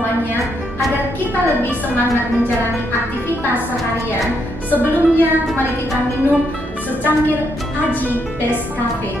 semuanya agar kita lebih semangat menjalani aktivitas seharian. Sebelumnya, mari kita minum secangkir Aji Best Cafe.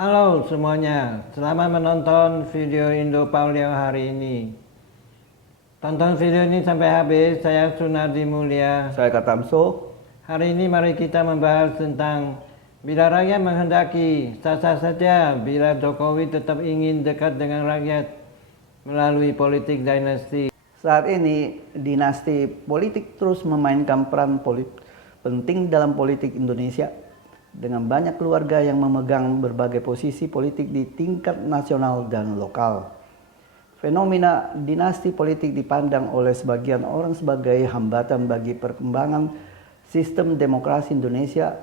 Halo semuanya, selamat menonton video Indo Paulio hari ini. Tonton video ini sampai habis. Saya Sunardi Mulia. Saya Katamso. Hari ini mari kita membahas tentang bila rakyat menghendaki, sah-sah saja bila Jokowi tetap ingin dekat dengan rakyat melalui politik dinasti. Saat ini dinasti politik terus memainkan peran penting dalam politik Indonesia, dengan banyak keluarga yang memegang berbagai posisi politik di tingkat nasional dan lokal. Fenomena dinasti politik dipandang oleh sebagian orang sebagai hambatan bagi perkembangan sistem demokrasi Indonesia,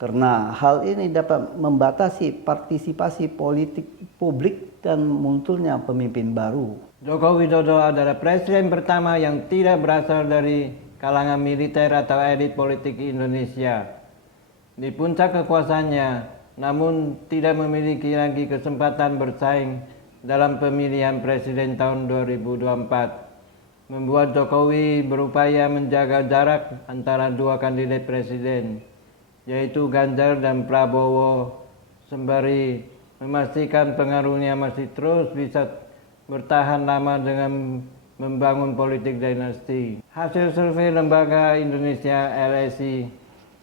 karena hal ini dapat membatasi partisipasi politik publik dan munculnya pemimpin baru. Joko Widodo adalah presiden pertama yang tidak berasal dari kalangan militer atau elit politik Indonesia. Di puncak kekuasaannya, namun tidak memiliki lagi kesempatan bersaing dalam pemilihan presiden tahun 2024, membuat Jokowi berupaya menjaga jarak antara dua kandidat presiden, yaitu Ganjar dan Prabowo, sembari memastikan pengaruhnya masih terus bisa bertahan lama dengan membangun politik dinasti. Hasil survei Lembaga Indonesia LSI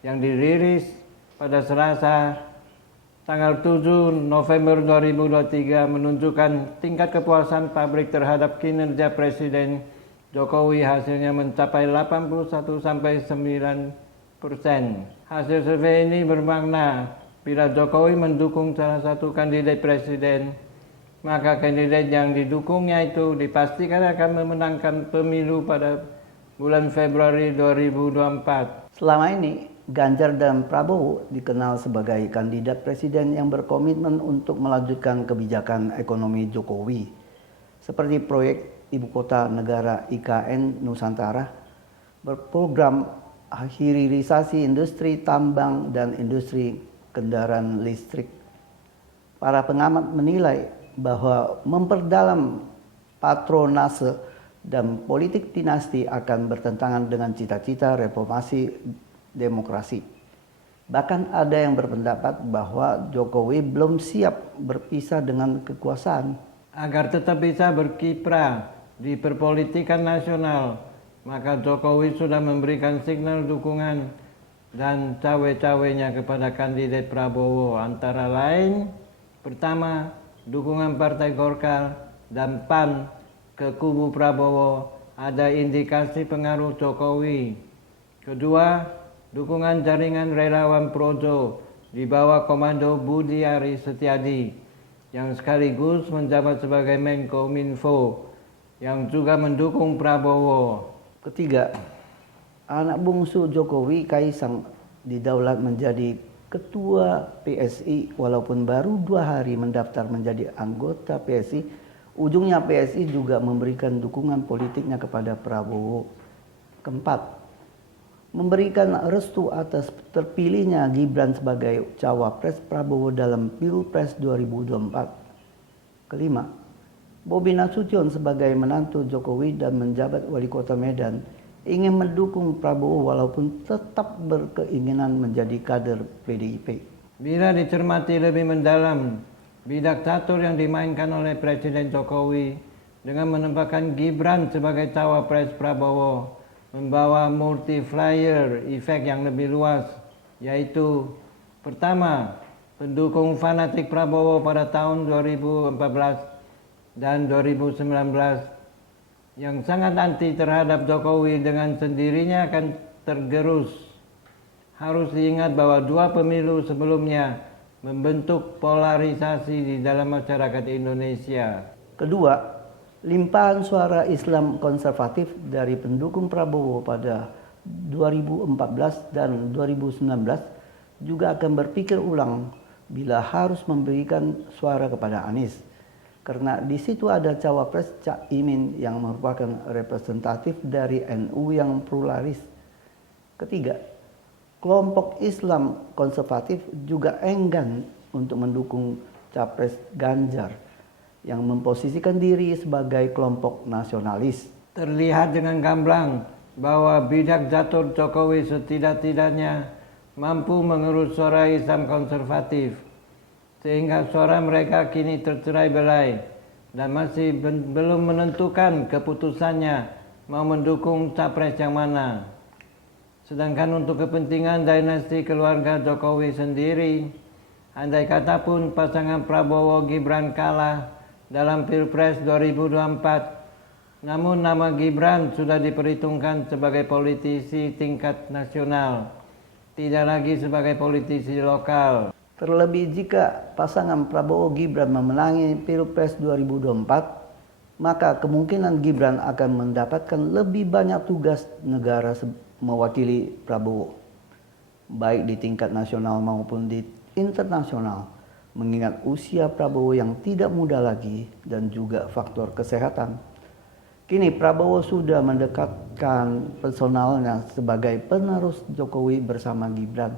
yang dirilis pada Selasa tanggal 7 November 2023 menunjukkan tingkat kepuasan publik terhadap kinerja Presiden Jokowi hasilnya mencapai 81-9%. Hasil survei ini bermakna bila Jokowi mendukung salah satu kandidat presiden, maka kandidat yang didukungnya itu dipastikan akan memenangkan pemilu pada bulan Februari 2024. Selama ini Ganjar dan Prabowo dikenal sebagai kandidat presiden yang berkomitmen untuk melanjutkan kebijakan ekonomi Jokowi, seperti proyek Ibu Kota Negara IKN Nusantara, berprogram hilirisasi industri tambang dan industri kendaraan listrik. Para pengamat menilai bahwa memperdalam patronase dan politik dinasti akan bertentangan dengan cita-cita reformasi demokrasi. Bahkan ada yang berpendapat bahwa Jokowi belum siap berpisah dengan kekuasaan. Agar tetap bisa berkiprah di perpolitikan nasional, maka Jokowi sudah memberikan signal dukungan dan cawe-cawenya kepada kandidat Prabowo, antara lain: pertama, dukungan Partai Golkar dan PAN ke kubu Prabowo ada indikasi pengaruh Jokowi. Kedua, dukungan jaringan relawan Projo di bawah komando Budi Aris Setiadi yang sekaligus menjabat sebagai Menkominfo yang juga mendukung Prabowo. Ketiga, anak bungsu Jokowi, Kaisang, didaulat menjadi ketua PSI walaupun baru 2 hari mendaftar menjadi anggota PSI. Ujungnya PSI juga memberikan dukungan politiknya kepada Prabowo. Keempat, memberikan restu atas terpilihnya Gibran sebagai cawapres Prabowo dalam Pilpres 2024. Kelima, Bobi Nasution sebagai menantu Jokowi dan menjabat wali kota Medan ingin mendukung Prabowo walaupun tetap berkeinginan menjadi kader PDIP. Bila dicermati lebih mendalam, bidak catur yang dimainkan oleh Presiden Jokowi dengan menempatkan Gibran sebagai cawapres Prabowo membawa multiplier efek yang lebih luas, yaitu pertama, pendukung fanatik Prabowo pada tahun 2014 dan 2019 yang sangat anti terhadap Jokowi dengan sendirinya akan tergerus. Harus diingat bahwa 2 pemilu sebelumnya membentuk polarisasi di dalam masyarakat Indonesia. Kedua, Limpahan suara Islam konservatif dari pendukung Prabowo pada 2014 dan 2019 juga akan berpikir ulang bila harus memberikan suara kepada Anies. Karena di situ ada cawapres Cak Imin yang merupakan representatif dari NU yang pluralis. Ketiga, kelompok Islam konservatif juga enggan untuk mendukung capres Ganjar yang memposisikan diri sebagai kelompok nasionalis. Terlihat dengan gamblang bahwa bidak jatuh Jokowi setidak-tidaknya mampu mengerus suara Islam konservatif, sehingga suara mereka kini tercerai-berai dan masih belum menentukan keputusannya mau mendukung capres yang mana. Sedangkan untuk kepentingan dinasti keluarga Jokowi sendiri, andai kata pun pasangan Prabowo Gibran kalah dalam Pilpres 2024, namun nama Gibran sudah diperhitungkan sebagai politisi tingkat nasional, tidak lagi sebagai politisi lokal. Terlebih jika pasangan Prabowo Gibran memenangi Pilpres 2024, maka kemungkinan Gibran akan mendapatkan lebih banyak tugas negara mewakili Prabowo, baik di tingkat nasional maupun di internasional, mengingat usia Prabowo yang tidak muda lagi dan juga faktor kesehatan. Kini Prabowo sudah mendekatkan personalnya sebagai penerus Jokowi bersama Gibran.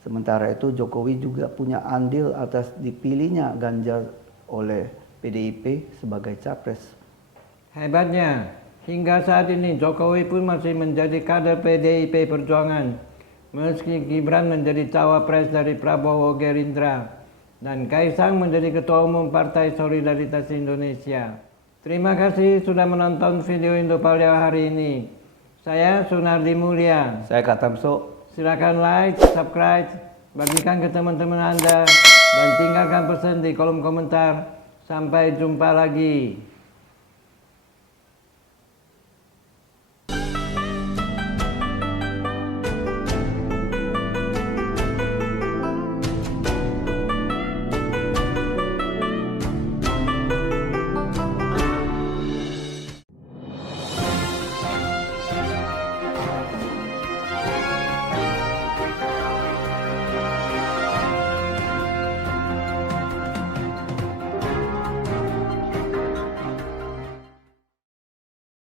Sementara itu Jokowi juga punya andil atas dipilihnya Ganjar oleh PDIP sebagai capres. Hebatnya, hingga saat ini Jokowi pun masih menjadi kader PDIP Perjuangan, meski Gibran menjadi cawapres dari Prabowo Gerindra dan Kaisang menjadi Ketua Umum Partai Solidaritas Indonesia. Terima kasih sudah menonton video Indopalia hari ini. Saya Sunardi Mulia. Saya Katamso. Silakan like, subscribe, bagikan ke teman-teman Anda, dan tinggalkan pesan di kolom komentar. Sampai jumpa lagi.